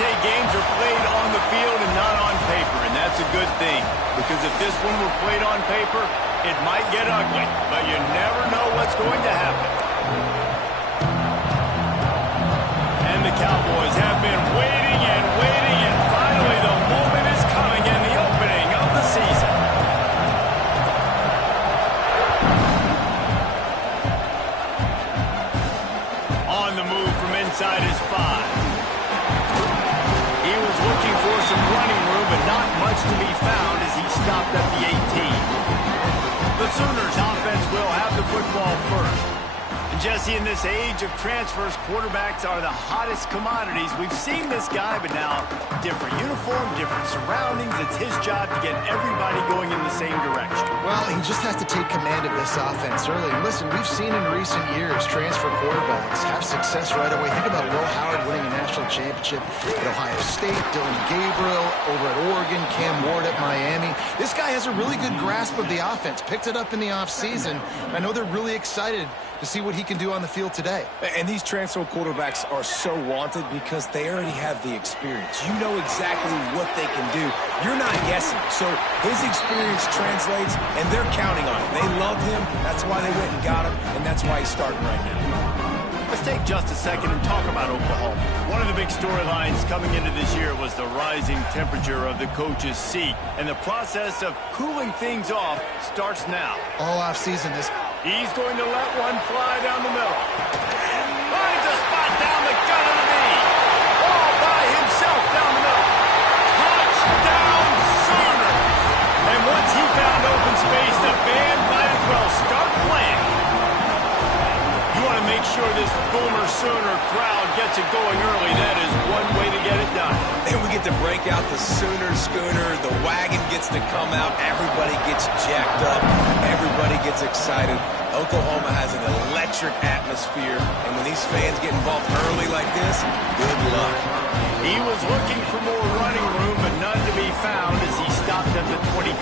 say games are played on the field and not on paper, and that's a good thing. Because if this one were played on paper, it might get ugly, but you never know what's going to happen. And the Cowboys have been waiting and waiting, and finally the moment is coming in the opening of the season. On the move from inside his 5. He was looking for some running room, but not much to be found as he stopped at the 18. The Sooners offense will have the football first. And Jesse, in this age of transfers, quarterbacks are the hottest commodities. We've seen this guy, but now different uniform, different surroundings. It's his job to get everybody going in the same direction. Well, he just has to take command of this offense early. And listen, we've seen in recent years transfer quarterbacks have success right away. Think about Will Howard winning a national championship at Ohio State, Dylan Gabriel over at Oregon, Cam Ward at Miami. This guy has a really good grasp of the offense, picked it up in the offseason. I know they're really excited to see what he can do on the field today. And these transfer quarterbacks are so wanted because they already have the experience. You know exactly what they can do. You're not guessing. So his experience translates, and they're counting on him. They love him. That's why they went and got him, and that's why he's starting right now. Let's take just a second and talk about Oklahoma. One of the big storylines coming into this year was the rising temperature of the coach's seat, and the process of cooling things off starts now. All offseason, this... He's going to let one fly down the middle. Finds a spot down the gut of the knee. All by himself down the middle. Touchdown, Sooner. And once he found open space, the band might as well start playing. You want to make sure this Boomer Sooner crowd gets it going early. That is one way to get it done. Then we get to break out the Sooner Schooner. The wagon gets to come out. Everybody gets jacked up. Everybody gets excited. Oklahoma has an electric atmosphere. And when these fans get involved early like this, good luck. He was looking for more running room, but none to be found as he stopped at the 23.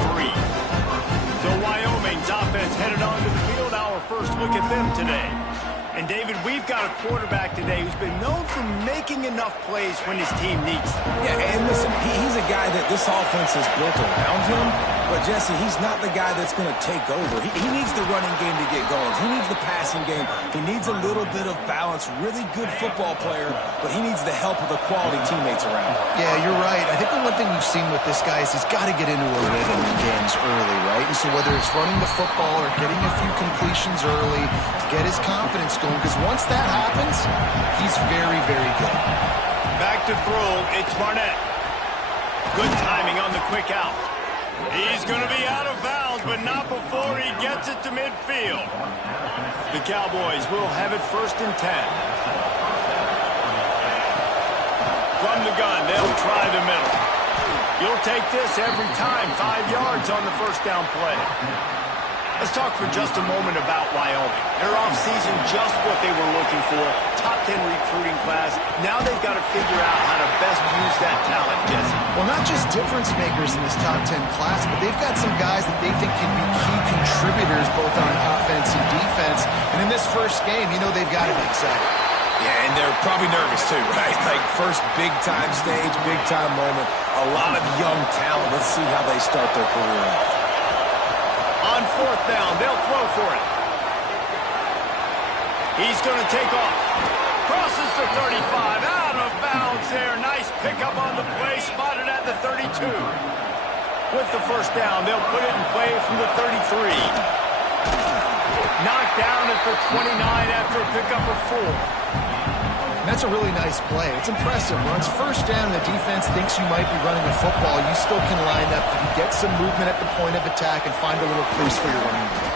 So Wyoming's offense headed onto the field. Our first look at them today. And, David, we've got a quarterback today who's been known for making enough plays when his team needs them. Yeah, and listen, he's a guy that this offense is built around him. But, Jesse, he's not the guy that's going to take over. He needs the running game to get going. He needs the passing game. He needs a little bit of balance. Really good football player, but he needs the help of the quality teammates around him. Yeah, you're right. I think the one thing we've seen with this guy is he's got to get into a rhythm in games early, right? And so whether it's running the football or getting a few completions early to get his confidence going, because once that happens, he's very, very good. Back to throw, it's Barnett. Good timing on the quick out. He's going to be out of bounds, but not before he gets it to midfield. The Cowboys will have it 1st and 10. From the gun, they'll try the middle. You'll take this every time. 5 yards on the first down play. Let's talk for just a moment about Wyoming. Their offseason, just what they were looking for. Top 10 recruiting class. Now they've got to figure out how to best use that talent, Jesse. Well, not just difference makers in this top 10 class, but they've got some guys that they think can be key contributors both on offense and defense. And in this first game, you know they've got to be excited. Yeah, and they're probably nervous too, right? Like first big-time stage, big-time moment. A lot of young talent. Let's see how they start their career off. On 4th down, they'll throw for it. He's going to take off. Crosses the 35, out of bounds there. Nice pickup on the play, spotted at the 32. With the first down, they'll put it in play from the 33. Knocked down at the 29 after a pickup of 4. That's a really nice play. It's impressive. When it's first down, the defense thinks you might be running a football. You still can line up. You can get some movement at the point of attack and find a little crease for your running game.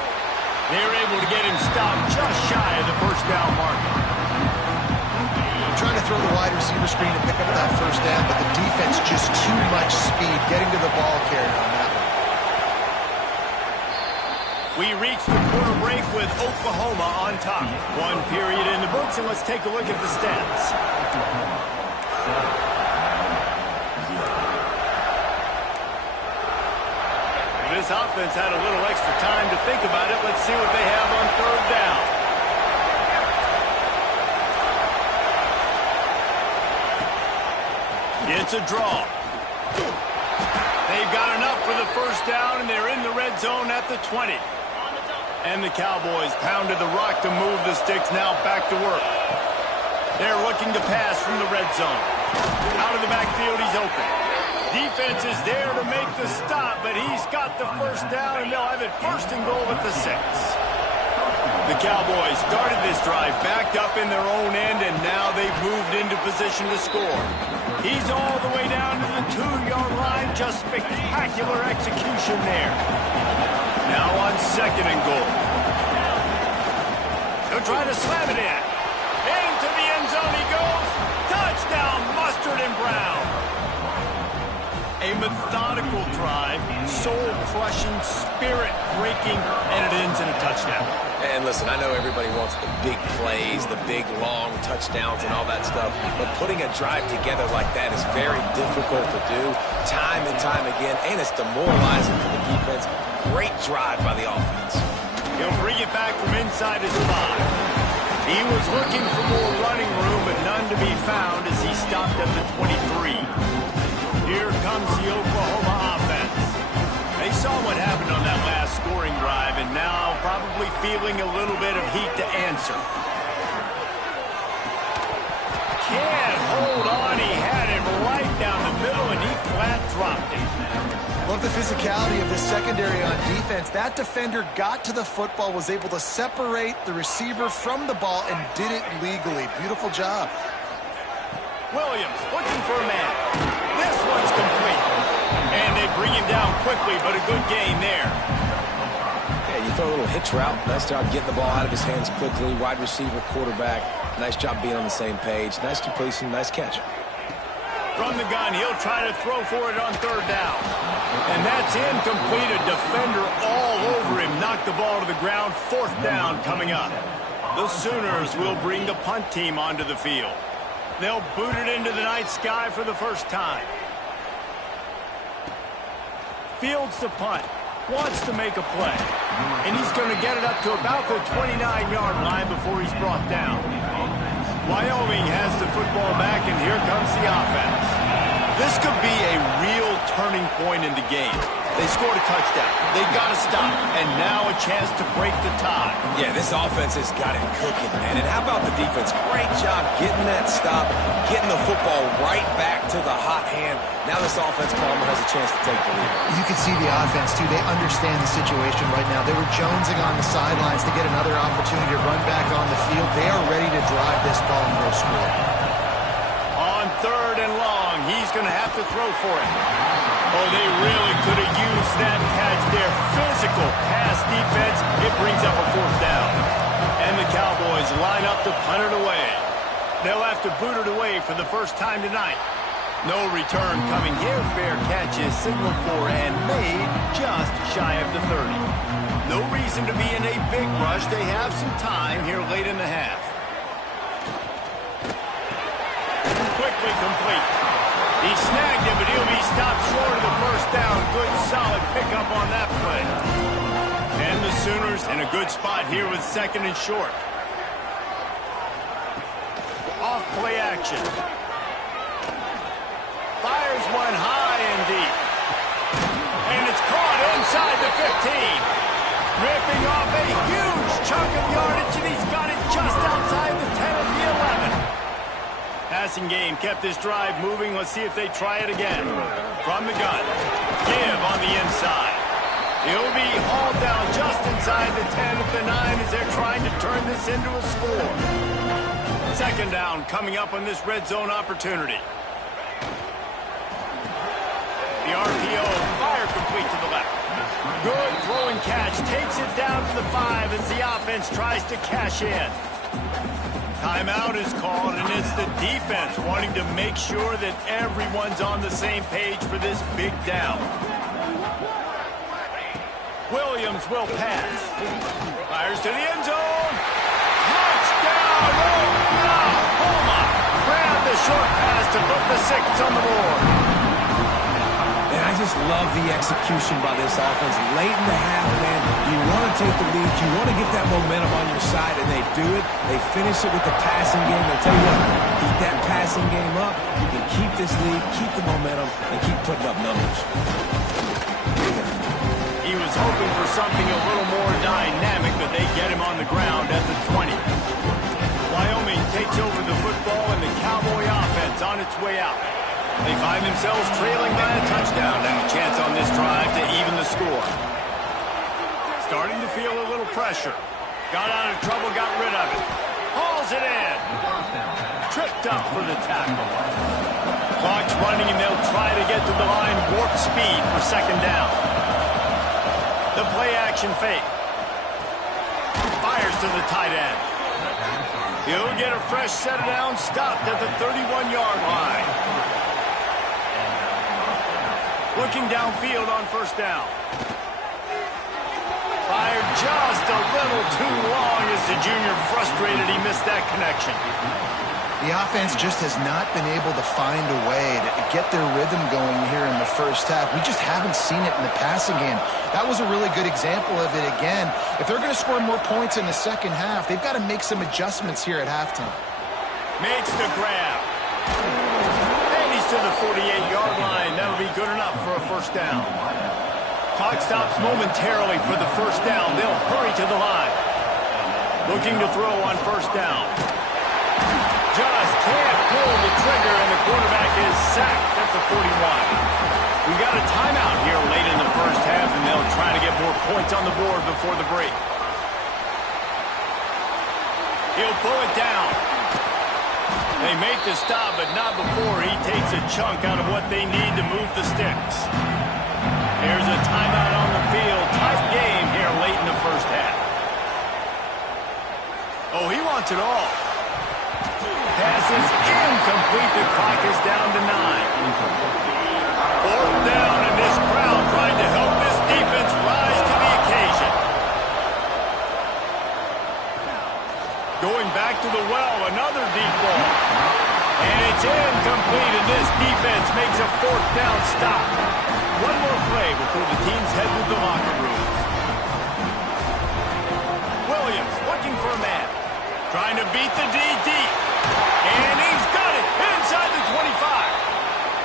They're able to get him stopped just shy of the first down marker. Trying to throw the wide receiver screen to pick up that first down, but the defense just too much speed getting to the ball carrier on that one. We reach the quarter break with Oklahoma on top. 1 period in the books, and let's take a look at the stats. This offense had a little extra time to think about it. Let's see what they have on 3rd down. It's a draw. They've got enough for the first down, and they're in the red zone at the 20. And the Cowboys pounded the rock to move the sticks, now back to work. They're looking to pass from the red zone. Out of the backfield, he's open. Defense is there to make the stop, but he's got the first down, and they'll have it first and goal at the 6. The Cowboys started this drive backed up in their own end, and now they've moved into position to score. He's all the way down to the 2-yard line. Just spectacular execution there. Now on second and goal. He'll try to slam it in. Into the end zone he goes. Touchdown, Mustard and Brown. A methodical drive, soul-crushing, spirit-breaking, and it ends in a touchdown. And listen, I know everybody wants the big plays, the big, long touchdowns and all that stuff, but putting a drive together like that is very difficult to do time and time again, and it's demoralizing for the defense. Great drive by the offense. He'll bring it back from inside his 5. He was looking for more running room, but none to be found as he stopped at the 23. Here comes the Oklahoma offense. They saw what happened on that last scoring drive, and now probably feeling a little bit of heat to answer. Can't hold on. He had it right down the middle, and he flat dropped it. Love the physicality of the secondary on defense. That defender got to the football, was able to separate the receiver from the ball, and did it legally. Beautiful job. Williams looking for a man. This one's complete. And they bring him down quickly, but a good gain there. Yeah, you throw a little hitch route. Nice job getting the ball out of his hands quickly. Wide receiver, quarterback. Nice job being on the same page. Nice completion, nice catch. From the gun, he'll try to throw for it on third down. And that's incomplete. A defender all over him. Knocked the ball to the ground. Fourth down coming up. The Sooners will bring the punt team onto the field. They'll boot it into the night sky for the first time. Fields the punt. Wants to make a play. And he's going to get it up to about the 29-yard line before he's brought down. Wyoming has the football back, and here comes the offense. This could be a real turning point in the game. They scored a touchdown. They got to stop, and now a chance to break the tie. Yeah, this offense has got it cooking, man. And how about the defense? Great job getting that stop, getting the football right back to the hot hand. Now this offense, Palmer, has a chance to take the lead. You can see the offense, too. They understand the situation right now. They were jonesing on the sidelines to get another opportunity to run back on the field. They are ready to drive this ball and go score. On third and long, he's going to have to throw for it. Oh, they really could have used that catch there. Physical pass defense. It brings up a fourth down. And the Cowboys line up to punt it away. They'll have to boot it away for the first time tonight. No return coming here. Fair catch is signaled for and made just shy of the 30. No reason to be in a big rush. They have some time here late in the half. Quickly complete. He snagged him, but he'll be stopped short of the first down. Good, solid pickup on that play. And the Sooners in a good spot here with second and short. Off play action. Fires one high and deep. And it's caught inside the 15. Ripping off a huge chunk of yardage, and he's got it just outside the 10 of the 11. Passing game kept this drive moving. Let's see if they try it again. From the gun. Give on the inside. He'll be hauled down just inside the 10 of the 9 as they're trying to turn this into a score. Second down coming up on this red zone opportunity. The RPO, fire complete to the left. Good throwing catch. Takes it down to the 5 as the offense tries to cash in. Timeout is called, and it's the defense wanting to make sure that everyone's on the same page for this big down. Williams will pass. Fires to the end zone. Touchdown, Oklahoma! Grab the short pass to put the 6 on the board. And I just love the execution by this offense. Late in the half, man, you you want to take the lead, you want to get that momentum on your side, and they do it. They finish it with the passing game. I'll tell you what, keep that passing game up. You can keep this lead, keep the momentum, and keep putting up numbers. He was hoping for something a little more dynamic, but they get him on the ground at the 20. Wyoming takes over the football, and the Cowboy offense on its way out. They find themselves trailing by a touchdown and a chance on this drive to even the score. Starting to feel a little pressure. Got out of trouble, got rid of it. Hauls it in. Tripped up for the tackle. Clock's running, and they'll try to get to the line warp speed for second down. The play action fake. Fires to the tight end. He'll get a fresh set of downs, stopped at the 31-yard line. Looking downfield on first down. Fired just a little too long as the junior frustrated he missed that connection. The offense just has not been able to find a way to get their rhythm going here in the first half. We just haven't seen it in the passing game. That was a really good example of it again. If they're going to score more points in the second half, they've got to make some adjustments here at halftime. Makes the grab. And he's to the 48-yard line. That'll be good enough for a first down. Clock stops momentarily for the first down. They'll hurry to the line. Looking to throw on first down. Just can't pull the trigger, and the quarterback is sacked at the 41. We got a timeout here late in the first half, and they'll try to get more points on the board before the break. He'll pull it down. They make the stop, but not before he takes a chunk out of what they need to move the sticks. There's a timeout on the field. Tight game here late in the first half. Oh, he wants it all. Pass is incomplete. The clock is down to 9. Fourth down, and this crowd trying to help this defense rise to the occasion. Going back to the well, another deep ball. And it's incomplete, and this defense makes a fourth down stop. One more play before the teams head to the locker rooms. Williams looking for a man. Trying to beat the DD. And he's got it inside the 25.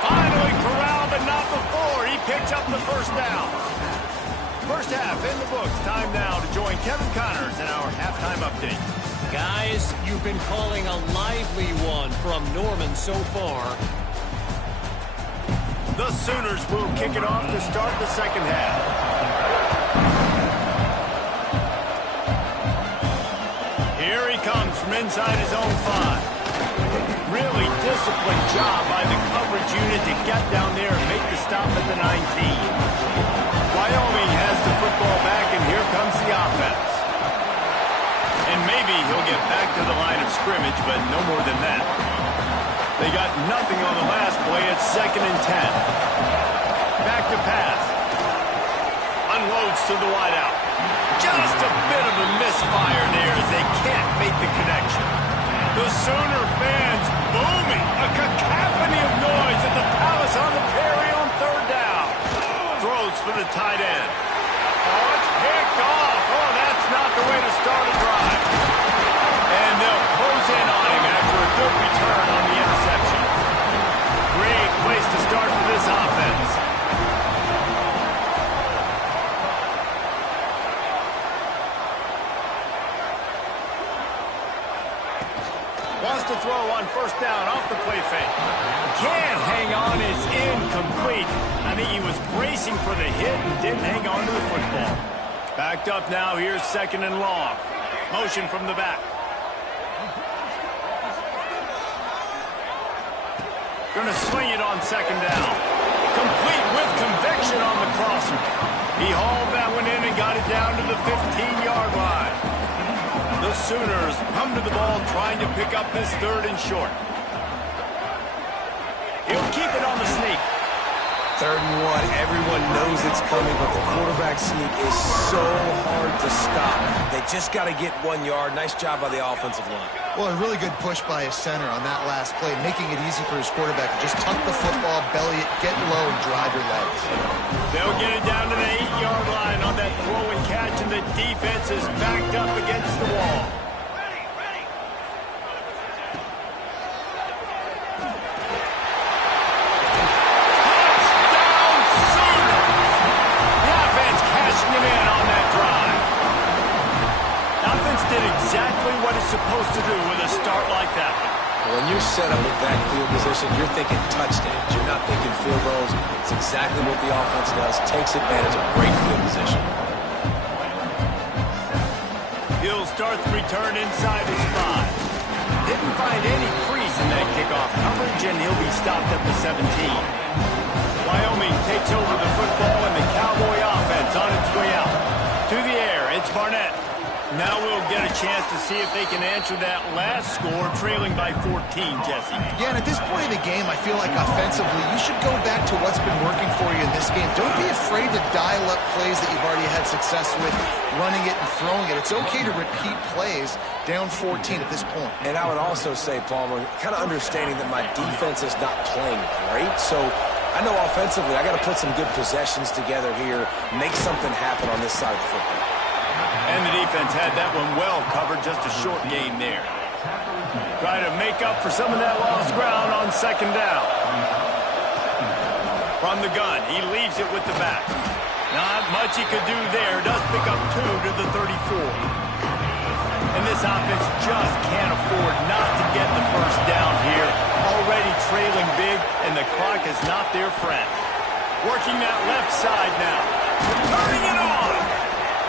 Finally corralled, but not before. He picks up the first down. First half in the books. Time now to join Kevin Connors in our halftime update. Guys, you've been calling a lively one from Norman so far. The Sooners will kick it off to start the second half. Here he comes from inside his own 5. Really disciplined job by the coverage unit to get down there and make the stop at the 19. Wyoming has the football back, and here comes the offense. And maybe he'll get back to the line of scrimmage, but no more than that. They got nothing on the last play. It's 2nd and 10. Back to pass. Unloads to the wideout. Just a bit of a misfire there as they can't make the connection. The Sooner fans booming. A cacophony of noise at the Palace on the Prairie on third down. Throws for the tight end. Oh, it's picked off. Oh, that's not the way to start a drive. And they'll close in on him after a good return on the interception. Great place to start for this offense. Wants to throw on first down off the play fake. Can't hang on. It's incomplete. I think he was bracing for the hit and didn't hang on to the football. Backed up now. Here's 2nd and long. Motion from the back. Going to swing it on 2nd down. Complete with conviction on the crosser. He hauled that one in and got it down to the 15-yard line. The Sooners come to the ball trying to pick up this 3rd and short. He'll keep it on the sneak. 3rd and 1. Everyone knows it's coming, but the quarterback sneak is so hard to stop. They just got to get 1 yard. Nice job by the offensive line. Well, a really good push by his center on that last play, making it easy for his quarterback to just tuck the football, belly it, get low, and drive your legs. They'll get it down to the 8-yard line on that throw and catch, and the the defense is backed up against the wall. Touchdown, Sooner! The offense cashing him in on that drive. The offense did exactly what it's supposed to do with a start like that. When you're set up with that field position, you're thinking touchdowns. You're not thinking field goals. It's exactly what the offense does. Takes advantage of great field position. He'll start the return inside his 5. Didn't find any crease in that kickoff coverage, and he'll be stopped at the 17. Wyoming takes over the football, and the Cowboy offense on its way out. To the air, it's Barnett. Now we'll get a chance to see if they can answer that last score, trailing by 14, Jesse. Yeah, and at this point in the game, I feel like offensively, you should go back to what's been working for you in this game. Don't be afraid to dial up plays that you've already had success with, running it and throwing it. It's okay to repeat plays down 14 at this point. And I would also say, Palmer, kind of understanding that my defense is not playing great, so I know offensively I got to put some good possessions together here, make something happen on this side of the football. And the defense had that one well covered, just a short gain there. Try to make up for some of that lost ground on second down. From the gun, he leaves it with the back. Not much he could do there. Does pick up 2 to the 34. And this offense just can't afford not to get the first down here. Already trailing big, and the clock is not their friend. Working that left side now. Turning it on.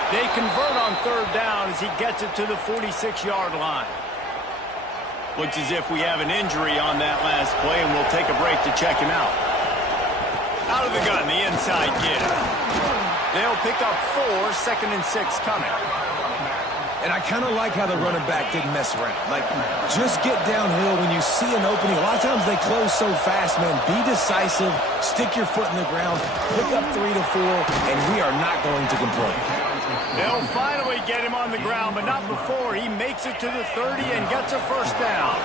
They convert on third down as he gets it to the 46-yard line. Looks as if we have an injury on that last play, and we'll take a break to check him out. Out of the gun, the inside give. They'll pick up 4, 2nd and 6 coming. And I kind of like how the running back didn't mess around. Like, just get downhill when you see an opening. A lot of times they close so fast, man. Be decisive, stick your foot in the ground, pick up 3 to 4, and we are not going to complain. They'll finally get him on the ground, but not before he makes it to the 30 and gets a first down.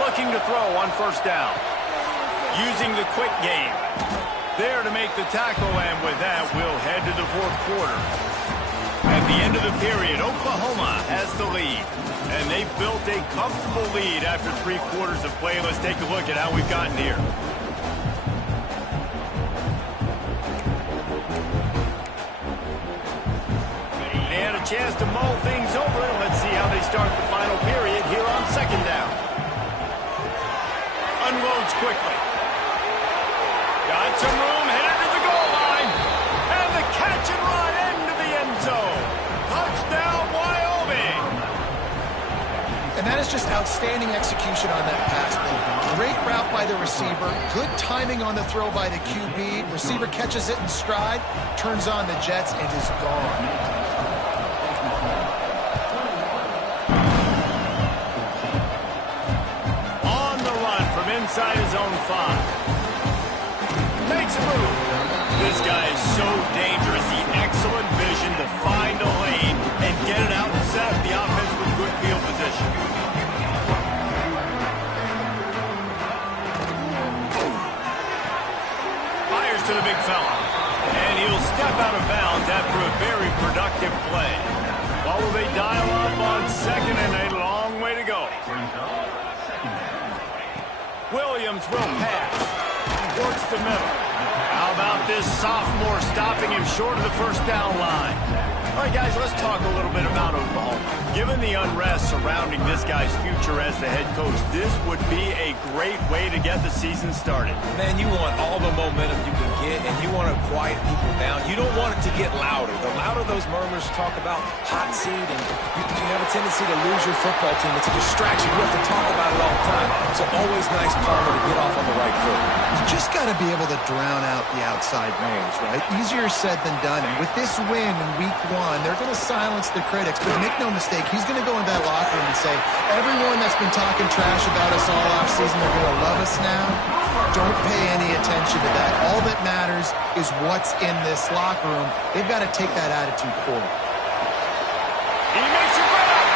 Looking to throw on first down. Using the quick game. There to make the tackle, and with that, we'll head to the fourth quarter. At the end of the period, Oklahoma has the lead. And they've built a comfortable lead after 3 quarters of play. Let's take a look at how we've gotten here. They had a chance to mull things over, and let's see how they start the final period here on second down. Unloads quickly. Got some room, headed to the goal line. And the catch and run into the end zone. Touchdown, Wyoming. And that is just outstanding execution on that pass play. Great route by the receiver. Good timing on the throw by the QB. Receiver catches it in stride, turns on the jets, and is gone. Inside his own 5. Makes a move. This guy is so dangerous. The excellent vision to find a lane and get it out and set up the offense with good field position. Fires to the big fella. And he'll step out of bounds after a very productive play. What will they dial up on second, and a long way to go. Williams will pass. Works the middle. How about this sophomore stopping him short of the first down line? All right, guys, let's talk a little bit about Oklahoma. Given the unrest surrounding this guy's future as the head coach, this would be a great way to get the season started. Man, you want all the momentum you can get, and you want to quiet people down. You don't want it to get louder. The louder those murmurs talk about hot seat, and you have a tendency to lose your football team. It's a distraction. You have to talk about it all the time. So always nice, Palmer, to get off on the right foot. You just got to be able to drown out the outside noise, right? Easier said than done. And with this win in week 1, they're going to silence the critics. But make no mistake, he's going to go in that locker room and say, everyone that's been talking trash about us all offseason, they're going to love us now. Don't pay any attention to that. All that matters is what's in this locker room. They've got to take that attitude forward. He makes a grab.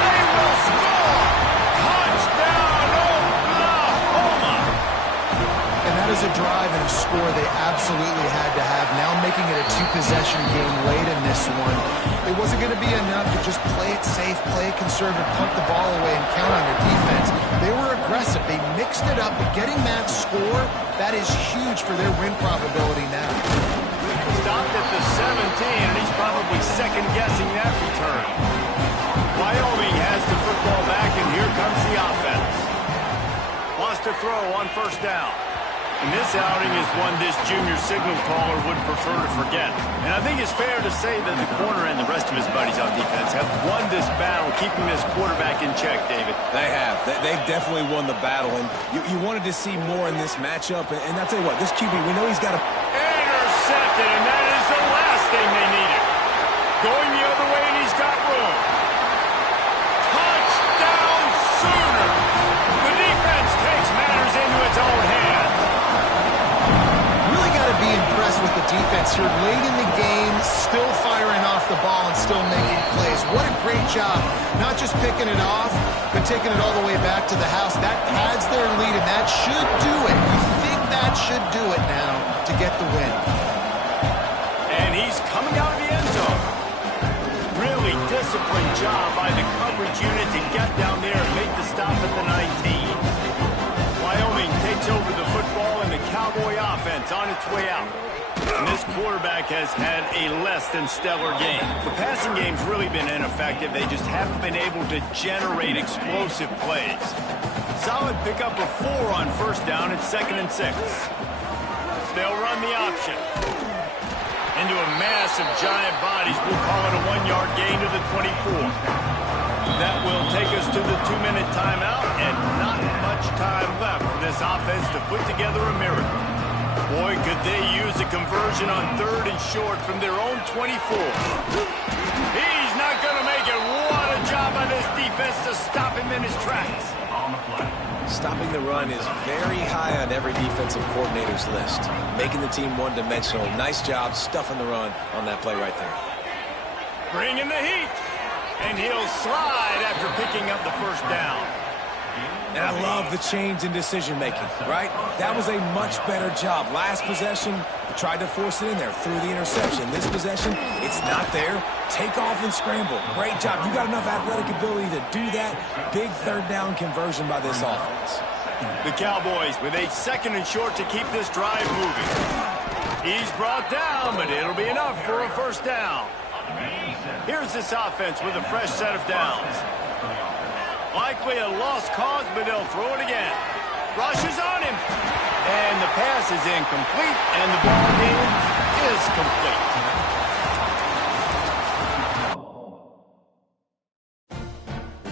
They will score. Touchdown, Oklahoma. And that is a drive and a score they absolutely had to have. Now make making it a two-possession game late in this one. It wasn't going to be enough to just play it safe, play it conservative, pump the ball away, and count on your defense. They were aggressive. They mixed it up, but getting that score, that is huge for their win probability now. Stopped at the 17, and he's probably second-guessing that return. Wyoming has the football back, and here comes the offense. Wants to throw on first down. And this outing is one this junior signal caller would prefer to forget. And I think it's fair to say that the corner and the rest of his buddies on defense have won this battle, keeping this quarterback in check, David. They have. They've definitely won the battle. And you wanted to see more in this matchup. And I'll tell you what, this QB, we know he's got a... Intercepted, and that is the last thing they needed. Going the other way, and he's got room. Touchdown Sooner! The defense takes matters into its own hands. Really got to be impressed with the defense here. Late in the game, still firing off the ball and still making plays. What a great job. Not just picking it off, but taking it all the way back to the house. That pads their lead, and that should do it. You think that should do it now to get the win. And he's coming out of the end zone. Really disciplined job by the coverage unit to get down there and make the stop at the 19. Wyoming takes over the football, and the Cowboy offense on its way out. And this quarterback has had a less than stellar game. The passing game's really been ineffective. They just haven't been able to generate explosive plays. Solid pickup of 4 on first down at 2nd and 6. They'll run the option. Into a mass of giant bodies. We'll call it a 1-yard gain to the 24. That will take us to the 2-minute timeout, and not much time left for this offense to put together a miracle. Boy, could they use a conversion on 3rd and short from their own 24. He's not going to make it. What a job by this defense to stop him in his tracks. Stopping the run is very high on every defensive coordinator's list. Making the team one-dimensional. Nice job stuffing the run on that play right there. Bringing the heat. And he'll slide after picking up the first down. And I love the change in decision-making, right? That was a much better job. Last possession, tried to force it in there through the interception. This possession, it's not there. Take off and scramble. Great job. You got enough athletic ability to do that. Big 3rd down conversion by this offense. The Cowboys with a 2nd and short to keep this drive moving. He's brought down, but it'll be enough for a first down. Here's this offense with a fresh set of downs. Likely a lost cause, but they'll throw it again. Rush is on him. And the pass is incomplete, and the ball game is